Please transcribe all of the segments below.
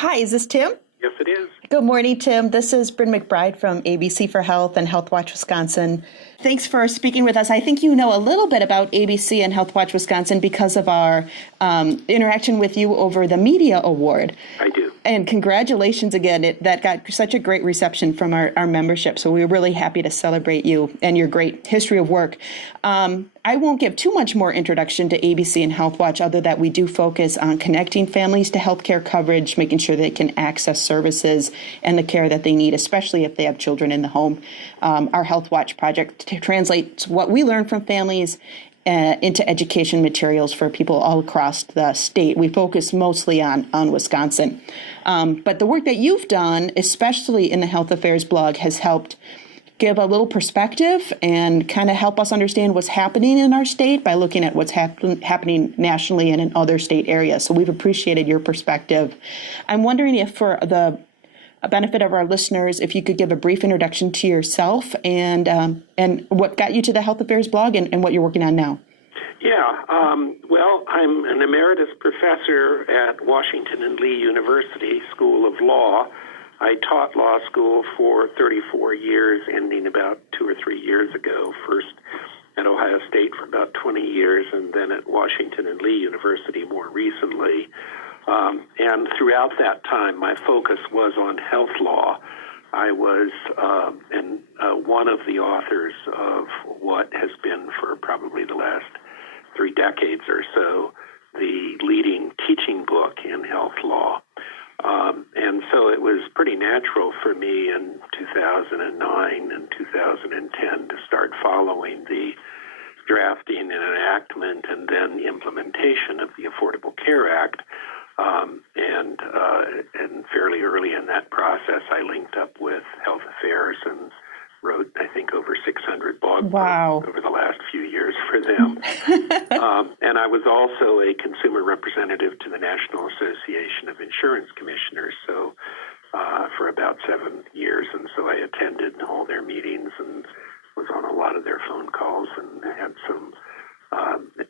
Hi, is this Tim? Yes, it is. Good morning, Tim. This is Brynne McBride from ABC for Health and Health Watch Wisconsin. Thanks for speaking with us. I think you know a little bit about ABC and Health Watch Wisconsin because of our interaction with you over the Media Award. I do. And congratulations again. That got such a great reception from our membership. So we were really happy to celebrate you and your great history of work. I won't give too much more introduction to ABC and Health Watch, other that we do focus on connecting families to healthcare coverage, making sure they can access services and the care that they need, especially if they have children in the home. Our Health Watch project translates what we learn from families into education materials for people all across the state. We focus mostly on Wisconsin. But the work that you've done, especially in the Health Affairs blog, has helped give a little perspective and kind of help us understand what's happening in our state by looking at what's happening nationally and in other state areas. So we've appreciated your perspective. I'm wondering if, for the benefit of our listeners, if you could give a brief introduction to yourself and what got you to the Health Affairs blog and what you're working on now. Yeah, well, I'm an Emeritus Professor at Washington and Lee University School of Law. I taught law school for 34 years, ending about 2 or 3 years ago, first at Ohio State for about 20 years, and then at Washington and Lee University more recently. And throughout that time, my focus was on health law. I was one of the authors of what has been for probably the last 3 decades or so, the leading teaching book in health law. And so it was pretty natural for me in 2009 and 2010 to start following the drafting and enactment and then implementation of the Affordable Care Act. And fairly early in that process, I linked up with Health Affairs and wrote, I think, over 600 blog posts over the last few years for them. And I was also a consumer representative to the National Association of Insurance Commissioners, so for about 7 years. And so I attended all their meetings and was on a lot of their phone calls and had some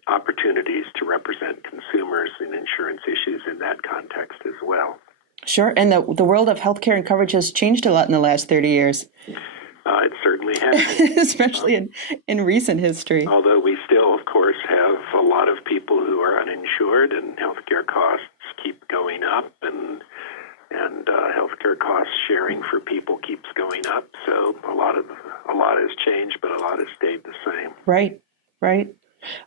opportunities to represent consumers in insurance issues in that context as well. Sure. And the world of healthcare and coverage has changed a lot in the last 30 years. It certainly has. Especially in recent history. Although we still, of course, have a lot of people who are uninsured, and healthcare costs keep going up, and healthcare cost sharing for people keeps going up. So a lot has changed, but a lot has stayed the same. Right.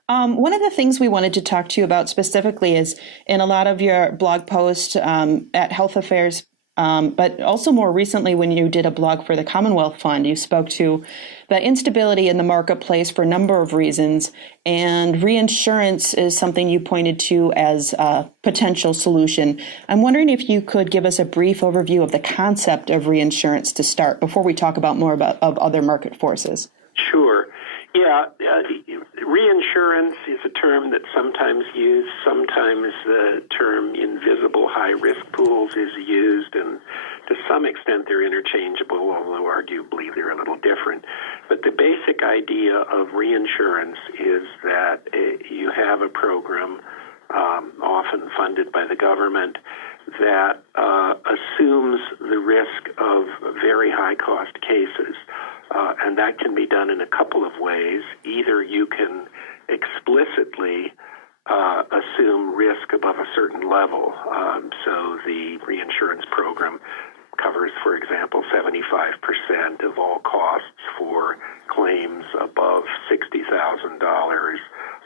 One of the things we wanted to talk to you about specifically is in a lot of your blog posts at Health Affairs, but also more recently when you did a blog for the Commonwealth Fund, you spoke to the instability in the marketplace for a number of reasons, and reinsurance is something you pointed to as a potential solution. I'm wondering if you could give us a brief overview of the concept of reinsurance to start before we talk about more of other market forces. Sure. Yeah, reinsurance is a term that's sometimes used. Sometimes the term invisible high-risk pools is used, and to some extent they're interchangeable, although arguably they're a little different. But the basic idea of reinsurance is that you have a program, often funded by the government, that assumes the risk of very high-cost cases. And that can be done in a couple of ways. Either you can explicitly assume risk above a certain level. So the reinsurance program covers, for example, 75% of all costs for claims above $60,000,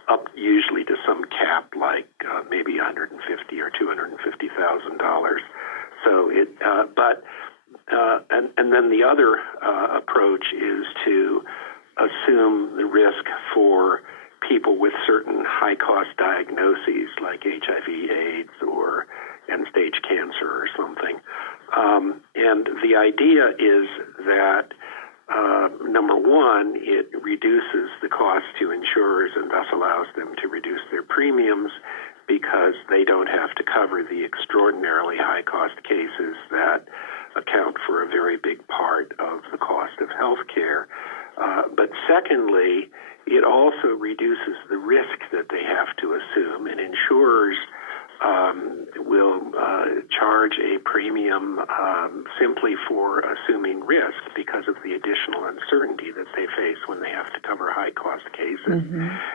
up usually to some cap like maybe $150,000 or $250,000. So and then the other approach is to assume the risk for people with certain high-cost diagnoses like HIV/AIDS or end-stage cancer or something. And the idea is that, number one, it reduces the cost to insurers and thus allows them to reduce their premiums because they don't have to cover the extraordinarily high-cost cases that account for a very big part of the cost of health care. But secondly, it also reduces the risk that they have to assume, and insurers will charge a premium simply for assuming risk because of the additional uncertainty that they face when they have to cover high-cost cases.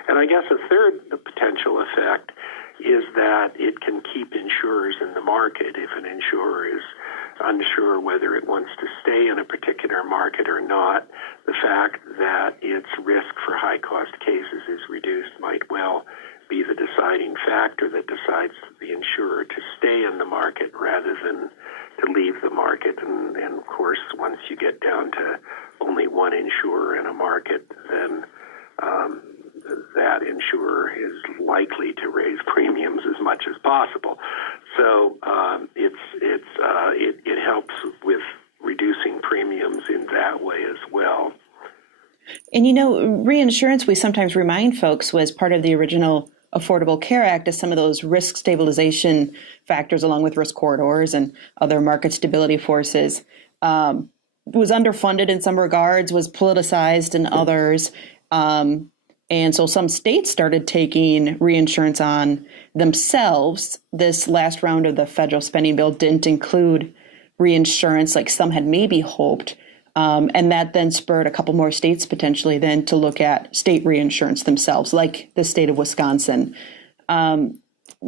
And I guess a third potential effect is that it can keep insurers in the market. If an insurer is unsure whether it wants to stay in a particular market or not, the fact that its risk for high-cost cases is reduced might well be the deciding factor that decides the insurer to stay in the market rather than to leave the market. And of course, once you get down to only one insurer in a market, then that insurer is likely to raise premiums as much as possible. So it helps with reducing premiums in that way as well. And reinsurance, we sometimes remind folks, was part of the original Affordable Care Act as some of those risk stabilization factors, along with risk corridors and other market stability forces. Was underfunded in some regards, was politicized in others. And so some states started taking reinsurance on themselves. This last round of the federal spending bill didn't include reinsurance like some had maybe hoped. And that then spurred a couple more states potentially then to look at state reinsurance themselves, like the state of Wisconsin. Can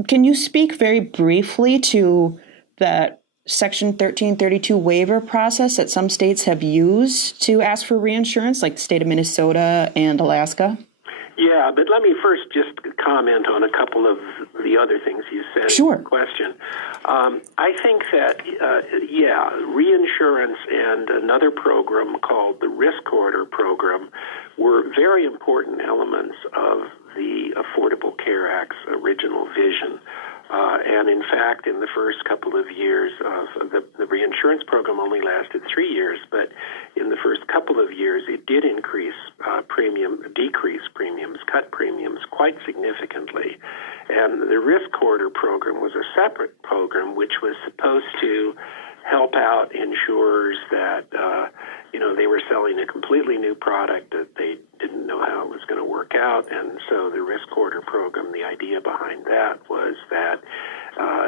you speak very briefly to that Section 1332 waiver process that some states have used to ask for reinsurance, like the state of Minnesota and Alaska? Yeah, but let me first just comment on a couple of the other things you said Sure. in the question. I think that, reinsurance and another program called the Risk Corridor Program were very important elements of the Affordable Care Act's original vision. And in fact, in the first couple of years of the reinsurance program only lasted 3 years, but in the first couple of years, it did decrease premiums, cut premiums quite significantly. And the Risk Corridor Program was a separate program which was supposed to help out insurers that, they were selling a completely new product that they didn't know how it was going to work out. And so the Risk Corridor Program, the idea behind that was that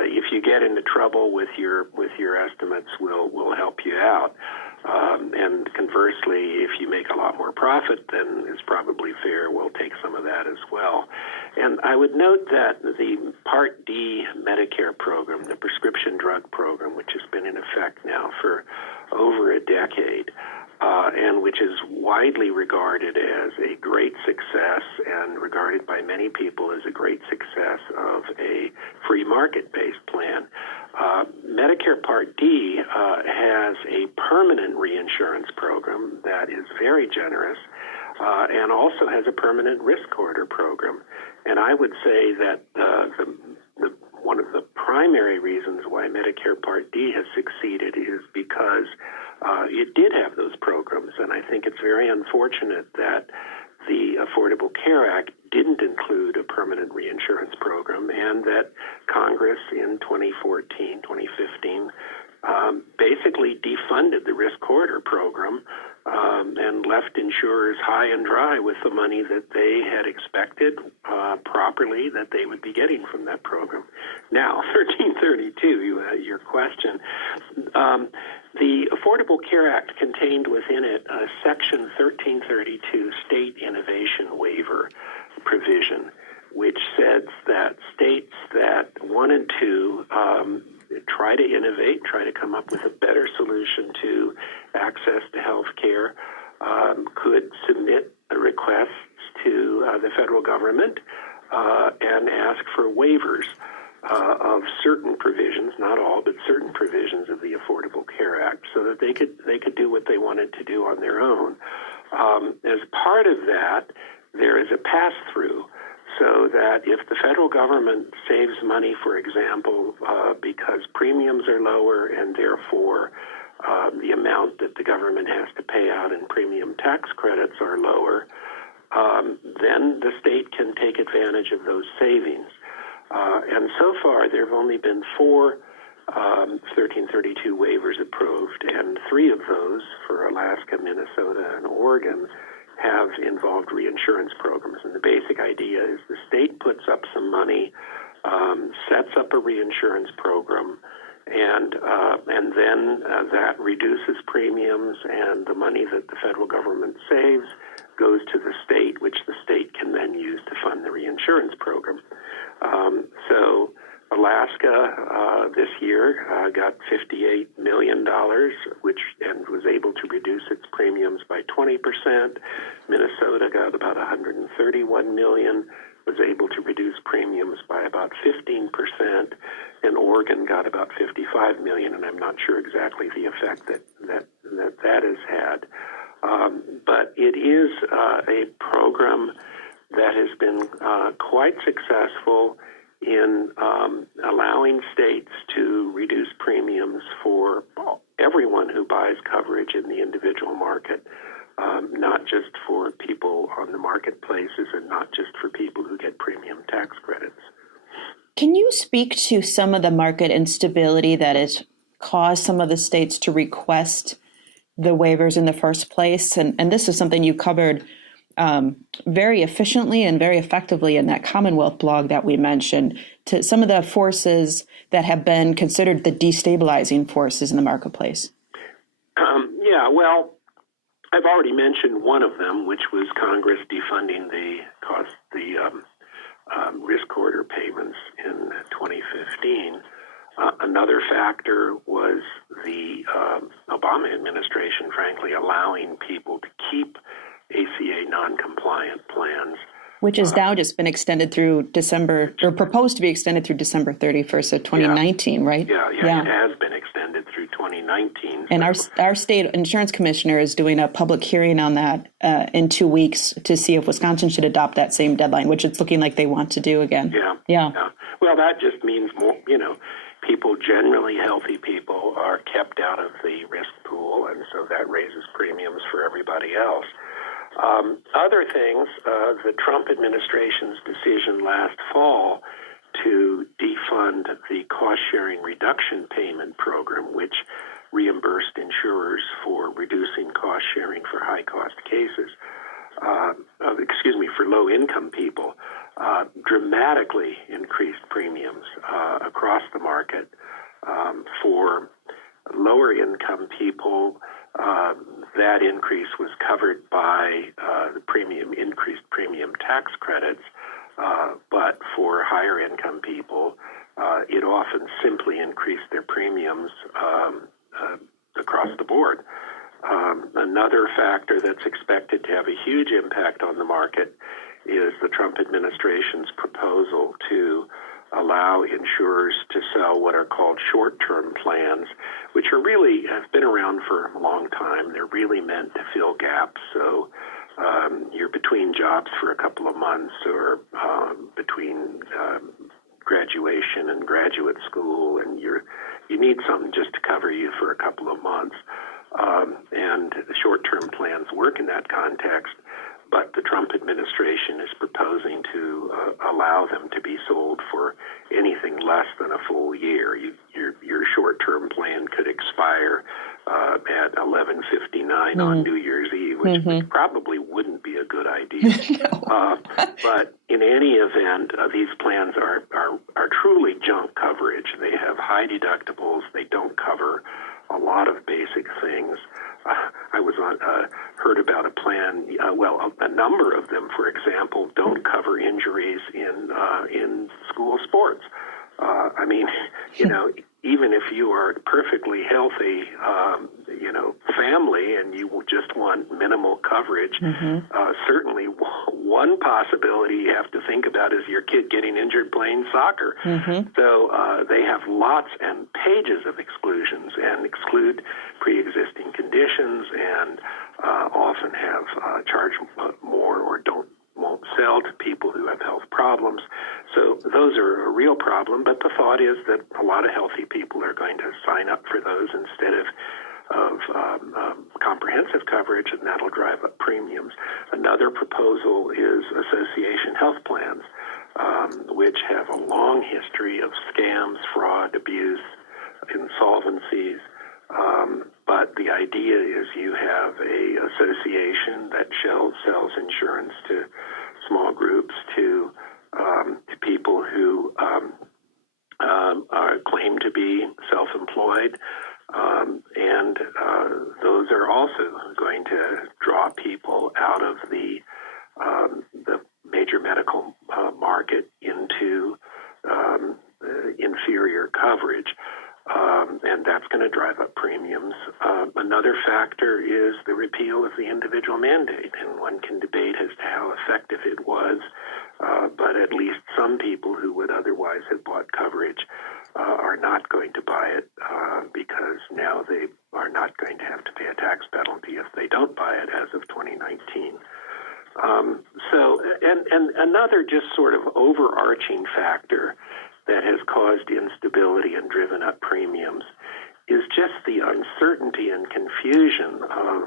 if you get into trouble with your estimates, we'll help you out. And conversely, if you make a lot more profit, then it's probably fair. We'll take some of that as well. And I would note that the Part D Medicare program, the prescription drug program, which has been in effect now for over a decade, and which is widely regarded as a great success and regarded by many people as a great success of a free market-based plan. Medicare Part D has a permanent reinsurance program that is very generous and also has a permanent risk corridor program. And I would say that one of the primary reasons why Medicare Part D has succeeded is because it did have those programs. And I think it's very unfortunate that the Affordable Care Act didn't include a permanent reinsurance program, and that Congress in 2014, 2015, basically defunded the Risk Corridor Program and left insurers high and dry with the money that they had expected properly that they would be getting from that program. Now, 1332, your question. The Affordable Care Act contained within it a Section 1332 State Innovation Waiver provision, which says that states that wanted to try to innovate, try to come up with a better solution to access to health care, could submit requests to the federal government and ask for waivers of certain provisions, not all, but certain provisions of the Affordable Care Act, so that they could do what they wanted to do on their own. As part of that, there is a pass-through, so that if the federal government saves money, for example, because premiums are lower and therefore the amount that the government has to pay out in premium tax credits are lower, then the state can take advantage of those savings. And so far, there have only been 4 1332 waivers approved, and 3 of those, for Alaska, Minnesota, and Oregon, have involved reinsurance programs. And the basic idea is the state puts up some money, sets up a reinsurance program, and then that reduces premiums, and the money that the federal government saves goes to the state, which the state can then use to fund the reinsurance program. So Alaska this year got $58 million, and was able to reduce its premiums by 20%. Minnesota got about $131 million, was able to reduce premiums by about 15%, and Oregon got about $55 million, and I'm not sure exactly the effect that has had. But it is a program that has been quite successful in allowing states to reduce premiums for everyone who buys coverage in the individual market, not just for people on the marketplaces and not just for people who get premium tax credits. Can you speak to some of the market instability that has caused some of the states to request the waivers in the first place? And this is something you covered very efficiently and very effectively in that Commonwealth blog that we mentioned, to some of the forces that have been considered the destabilizing forces in the marketplace. Yeah, well, I've already mentioned one of them, which was Congress defunding the risk corridor payments in 2015. Another factor was the Obama administration, frankly, allowing people to keep ACA non-compliant plans. Which has now just been extended through December, or proposed to be extended through December 31st of 2019, right? Yeah, it has been extended through 2019. And our state insurance commissioner is doing a public hearing on that in 2 weeks to see if Wisconsin should adopt that same deadline, which it's looking like they want to do again. Yeah. Well, that just means more, people, generally healthy people, are kept out of the risk pool, and so that raises premiums for everybody else. Other things, the Trump administration's decision last fall to defund the cost-sharing reduction payment program, which reimbursed insurers for reducing cost-sharing for high-cost cases, for low-income people, dramatically increased premiums across the market. For lower-income people, that increase was covered by the increased premium tax credits, but for higher income people, it often simply increased their premiums across the board. Another factor that's expected to have a huge impact on the market is the Trump administration's proposal to allow insurers to sell what are called short-term plans, which are really have been around for a long time. They're really meant to fill gaps. So you're between jobs for a couple of months, or between graduation and graduate school, and you need something just to cover you for a couple of months. And the short-term plans work in that context. But the Trump administration is proposing to allow them to be sold for anything less than a full year. Your short-term plan could expire at 11:59 on New Year's Eve, which probably wouldn't be a good idea. But in any event, these plans are truly junk coverage. They have high deductibles. They don't cover a lot of basic things. I was heard about a plan. A number of them, for example, don't cover injuries in school sports. Even if you are a perfectly healthy, family, and you just want minimal coverage, certainly one possibility you have to think about is your kid getting injured playing soccer. So they have lots and pages of exclusions and exclude pre-existing conditions, and often have charge more or won't sell to people who have health problems. So those are a real problem, but the thought is that a lot of healthy people are going to sign up for those instead of comprehensive coverage, and that'll drive up premiums. Another proposal is association health plans, which have a long history of scams, fraud, abuse, insolvencies. But the idea is you have a association that sells insurance to small groups, to people who claim to be self-employed, and those are also going to draw people out of the major medical market into inferior coverage. And that's going to drive up premiums. Another factor is the repeal of the individual mandate, and one can debate as to how effective it was, but at least some people who would otherwise have bought coverage are not going to buy it because now they are not going to have to pay a tax penalty if they don't buy it as of 2019. And another just sort of overarching factor that has caused instability and driven up premiums is just the uncertainty and confusion of,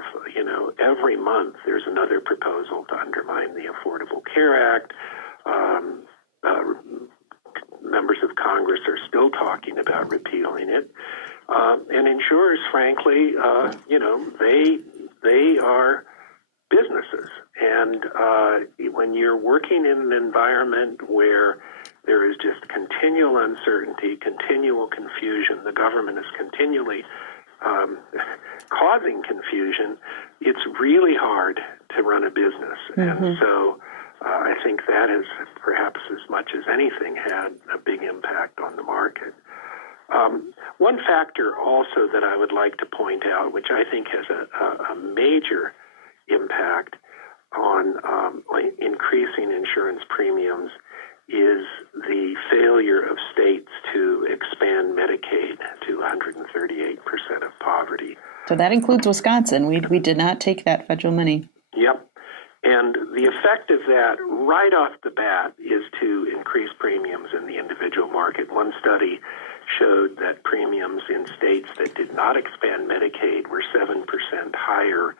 every month there's another proposal to undermine the Affordable Care Act. Members of Congress are still talking about repealing it. And insurers, frankly, they are businesses. And when you're working in an environment where there is just continual uncertainty, continual confusion, the government is continually causing confusion, it's really hard to run a business. Mm-hmm. And so I think that has perhaps as much as anything had a big impact on the market. One factor also that I would like to point out, which I think has a major impact on increasing insurance premiums, is the failure of states to expand Medicaid to 138% of poverty. So that includes Wisconsin. We did not take that federal money. Yep. And the effect of that right off the bat is to increase premiums in the individual market. One study showed that premiums in states that did not expand Medicaid were 7% higher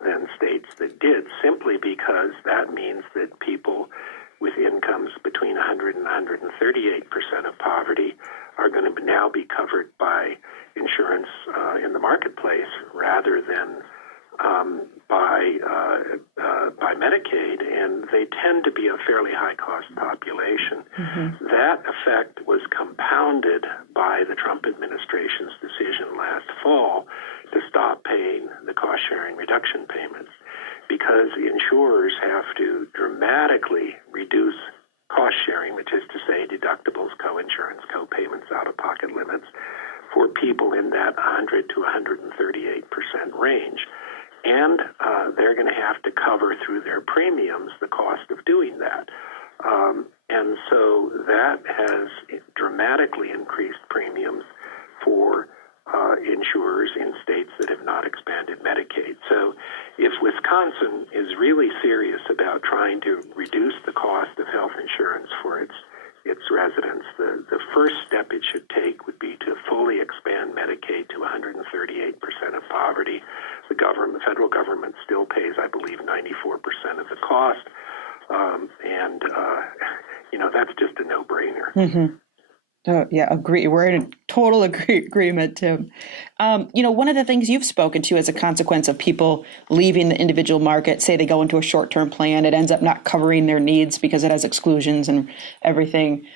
than states that did, simply because that means that people with incomes between 100 and 138% of poverty are going to now be covered by insurance in the marketplace rather than by Medicaid, and they tend to be a fairly high-cost population. Mm-hmm. That effect was compounded by the Trump administration's decision last fall to stop paying the cost-sharing reduction payments, because insurers have to dramatically reduce cost-sharing, which is to say deductibles, co-insurance, co-payments, out-of-pocket limits, for people in that 100 to 138% range. And they're going to have to cover through their premiums the cost of doing that. And so that has dramatically increased premiums for insurers in states that have not expanded Medicaid. So if Wisconsin is really serious about trying to reduce the cost of health insurance for its residents, the first step it should take would be to fully expand Medicaid to 138% of poverty. The federal government still pays, I believe, 94% of the cost, and that's just a no-brainer. Mm-hmm. Oh, yeah, agree. We're in total agreement, Tim. One of the things you've spoken to as a consequence of people leaving the individual market, say they go into a short-term plan, it ends up not covering their needs because it has exclusions and everything,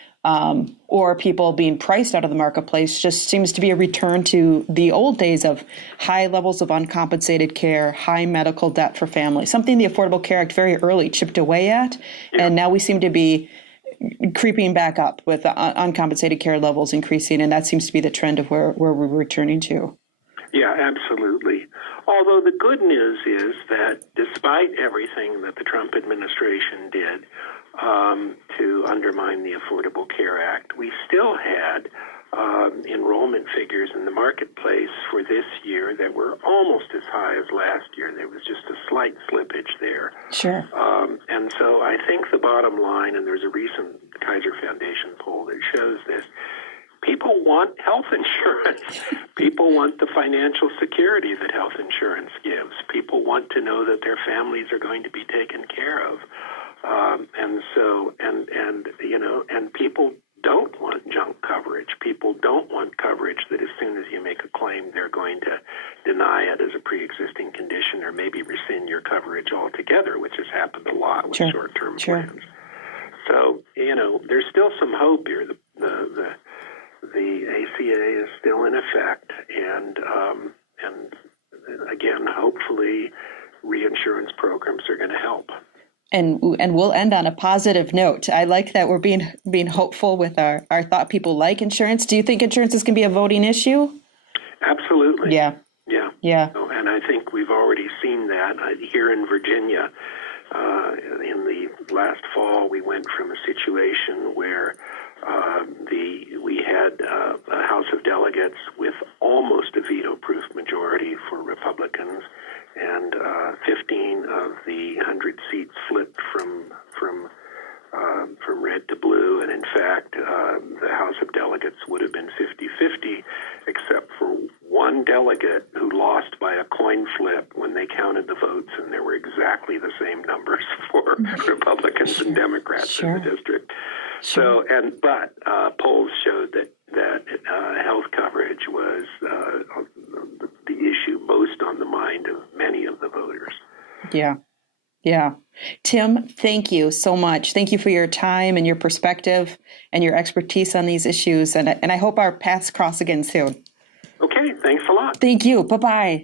or people being priced out of the marketplace, just seems to be a return to the old days of high levels of uncompensated care, high medical debt for families, something the Affordable Care Act very early chipped away at, and now we seem to be creeping back up with uncompensated care levels increasing, and that seems to be the trend of where we're returning to. Yeah, absolutely. Although the good news is that despite everything that the Trump administration did to undermine the Affordable Care Act, we still had enrollment figures in the marketplace for this year that were almost as high as last year. There was just a slight slippage there. Sure. And so I think the bottom line, and there's a recent Kaiser Foundation poll that shows this, people want health insurance. People want the financial security that health insurance gives. People want to know that their families are going to be taken care of. And people don't want junk coverage. People don't want coverage that as soon as you make a claim, they're going to deny it as a pre-existing condition or maybe rescind your coverage altogether, which has happened a lot with short-term plans. So, there's still some hope here. The the ACA is still in effect, and again, hopefully, reinsurance programs are going to help. And we'll end on a positive note. I like that we're being hopeful with our thought people like insurance. Do you think insurance is going to be a voting issue? Absolutely. Yeah. Yeah. Yeah. And I think we've already seen that here in Virginia. In the last fall, we went from a situation where we had a House of Delegates with almost a veto-proof majority for Republicans, and 15 of the 100 seats flipped from red to blue, and in fact, the House of Delegates would have been 50-50, except for one delegate who lost by a coin flip when they counted the votes, and there were exactly the same numbers for Republicans and Democrats in the district. So, but polls showed that health coverage was the issue most on the mind of many of the voters. Yeah. Yeah. Tim, thank you so much. Thank you for your time and your perspective and your expertise on these issues. And I hope our paths cross again soon. Okay, thanks a lot. Thank you. Bye-bye.